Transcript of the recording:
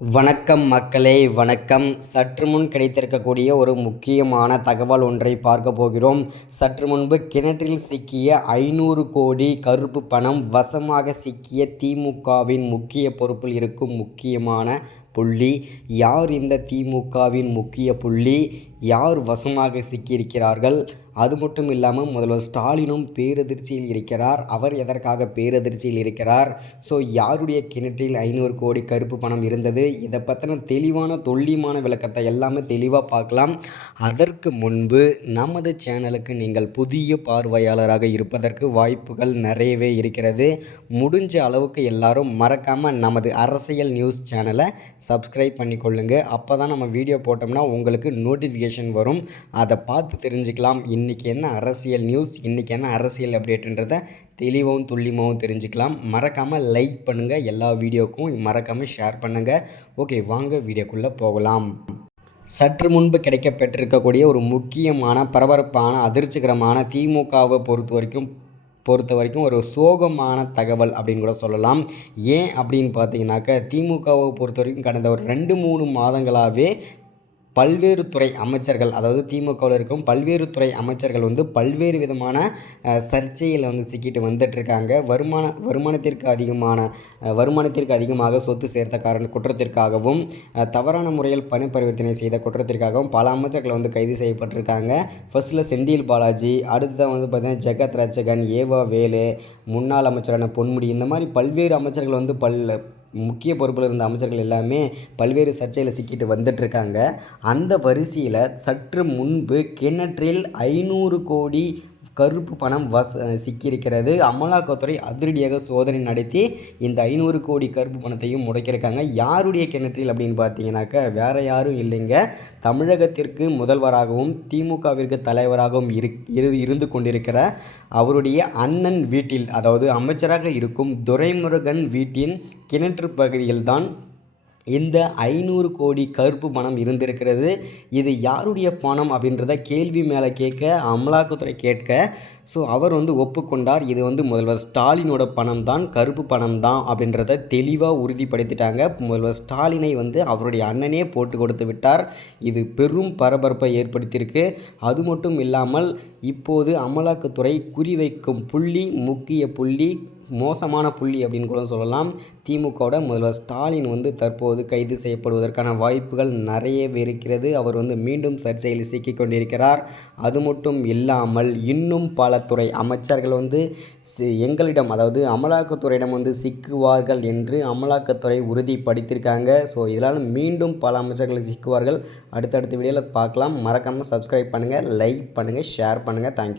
வணக்கம் மக்களே, வணக்கம். சற்று முன் கிடைத்திருக்கக்கூடிய ஒரு முக்கியமான தகவல் ஒன்றை பார்க்க போகிறோம். சற்று முன்பு கிணற்றில் சிக்கிய 500 கோடி கருப்பு பணம் வசமாக சிக்கிய திமுகவின் முக்கிய பொறுப்பில் இருக்கும் முக்கியமான புள்ளி யார்? இந்த திமுகவின் முக்கிய புள்ளி யார் வசமாக சிக்கியிருக்கிறார்கள்? அது மட்டும் இல்லாமல் முதல்வர் ஸ்டாலினும் பேரதிர்ச்சியில் இருக்கிறார். அவர் எதற்காக பேரதிர்ச்சியில் இருக்கிறார்? ஸோ யாருடைய கிணற்றில் 500 கோடி கருப்பு பணம் இருந்தது? இதை பற்றின தெளிவான துல்லியமான விளக்கத்தை எல்லாமே தெளிவாக பார்க்கலாம். அதற்கு முன்பு நமது சேனலுக்கு நீங்கள் புதிய பார்வையாளராக இருப்பதற்கு வாய்ப்புகள் நிறையவே இருக்கிறது. முடிஞ்ச அளவுக்கு எல்லாரும் மறக்காமல் நமது அரசியல் நியூஸ் சேனலை சப்ஸ்கிரைப் பண்ணிக்கொள்ளுங்க. அப்போ தான் நம்ம வீடியோ போட்டோம்னா உங்களுக்கு நோட்டிஃபிகேஷன் வரும். அதை பார்த்து தெரிஞ்சுக்கலாம் இன்றைக்கி என்ன அரசியல் நியூஸ், இன்றைக்கி என்ன அரசியல் அப்டேட்டுன்றதை தெளிவாகவும் துல்லியமாகவும் தெரிஞ்சுக்கலாம். மறக்காமல் லைக் பண்ணுங்கள், எல்லா வீடியோக்கும் மறக்காமல் ஷேர் பண்ணுங்கள். ஓகே, வாங்க வீடியோக்குள்ளே போகலாம். சற்று முன்பு கிடைக்கப்பெற்றிருக்கக்கூடிய ஒரு முக்கியமான பரபரப்பான அதிர்ச்சிகரமான திமுகவை பொறுத்த வரைக்கும் ஒரு சோகமான தகவல் அப்படின்னு கூட சொல்லலாம். ஏன் அப்படின்னு பார்த்தீங்கன்னாக்க, திமுகவை பொறுத்த வரைக்கும் கடந்த ஒரு 2-3 மாதங்களாகவே பல்வேறு துறை அமைச்சர்கள், அதாவது திமுகவில் இருக்கும் பல்வேறு துறை அமைச்சர்கள் பல்வேறு விதமான சர்ச்சையில் சிக்கிட்டு வந்துட்டுருக்காங்க. வருமானத்திற்கு அதிகமாக சொத்து சேர்த்த குற்றத்திற்காகவும் தவறான முறையில் பண பரிவர்த்தனை செய்த குற்றத்திற்காகவும் பல அமைச்சர்கள் கைது செய்யப்பட்டிருக்காங்க. ஃபர்ஸ்ட்டில் செந்தில் பாலாஜி, அடுத்ததான் பார்த்திங்கன்னா ஜெகத் ரட்சகன், ஏவா வேலு, முன்னாள் அமைச்சரான பொன்முடி, இந்த மாதிரி பல்வேறு அமைச்சர்கள் முக்கிய பொறுப்பில் இருந்த அமைச்சர்கள் எல்லாமே பல்வேறு சர்ச்சையில் சிக்கிட்டு வந்துட்டுருக்காங்க. அந்த வரிசையில் சற்று முன்பு கிணற்றில் 500 கோடி கருப்பு பணம் சிக்கியிருக்கிறது. அமலாக்கத்துறை அதிரடியாக சோதனை நடத்தி இந்த 500 கோடி கருப்பு பணத்தையும் முடக்கியிருக்காங்க. யாருடைய கிணற்றில் அப்படின்னு பார்த்தீங்கன்னாக்க வேறு யாரும் இல்லைங்க, தமிழகத்திற்கு முதல்வராகவும் திமுகவிற்கு தலைவராகவும் இருந்து கொண்டிருக்கிற அவருடைய அண்ணன் வீட்டில், அதாவது அமைச்சராக இருக்கும் துரைமுருகன் வீட்டின் கிணற்று பகுதியில்தான் இந்த 500 கோடி கருப்பு பணம் இருந்திருக்கிறது. இது யாருடைய பணம் அப்படின்றத கேள்வி மேலே கேட்க அமலாக்கத்துறை கேட்க, ஸோ அவர் ஒப்புக்கொண்டார். இது முதல்வர் ஸ்டாலினோட பணம் தான், கருப்பு பணம் தான் அப்படின்றத தெளிவாக உறுதிப்படுத்திட்டாங்க. முதல்வர் ஸ்டாலினை அவருடைய அண்ணனே போட்டு கொடுத்து விட்டார். இது பெரும் பரபரப்பை ஏற்படுத்தியிருக்கு. அது மட்டும் இல்லாமல் இப்போது அமலாக்கத்துறை குறிவைக்கும் புள்ளி, முக்கிய புள்ளி, மோசமான புள்ளி அப்படின்னு கூட சொல்லலாம். திமுகவோட முதல்வர் ஸ்டாலின் தற்போது கைது செய்யப்படுவதற்கான வாய்ப்புகள் நிறையவே இருக்கிறது. அவர் மீண்டும் சர்ச்சையில் சிக்கிக் கொண்டிருக்கிறார். அது மட்டும் இல்லாமல் இன்னும் பல துறை அமைச்சர்கள் எங்களிடம், அதாவது அமலாக்கத்துறையிடம் சிக்குவார்கள் என்று அமலாக்கத்துறை உறுதிப்படுத்தியிருக்காங்க. ஸோ இதனால் மீண்டும் பல அமைச்சர்கள் சிக்குவார்கள். அடுத்தடுத்த வீடியோவில் பார்க்கலாம். மறக்காமல் சப்ஸ்கிரைப் பண்ணுங்கள், லைக் பண்ணுங்கள், ஷேர் பண்ணுங்கள். தேங்க்யூ.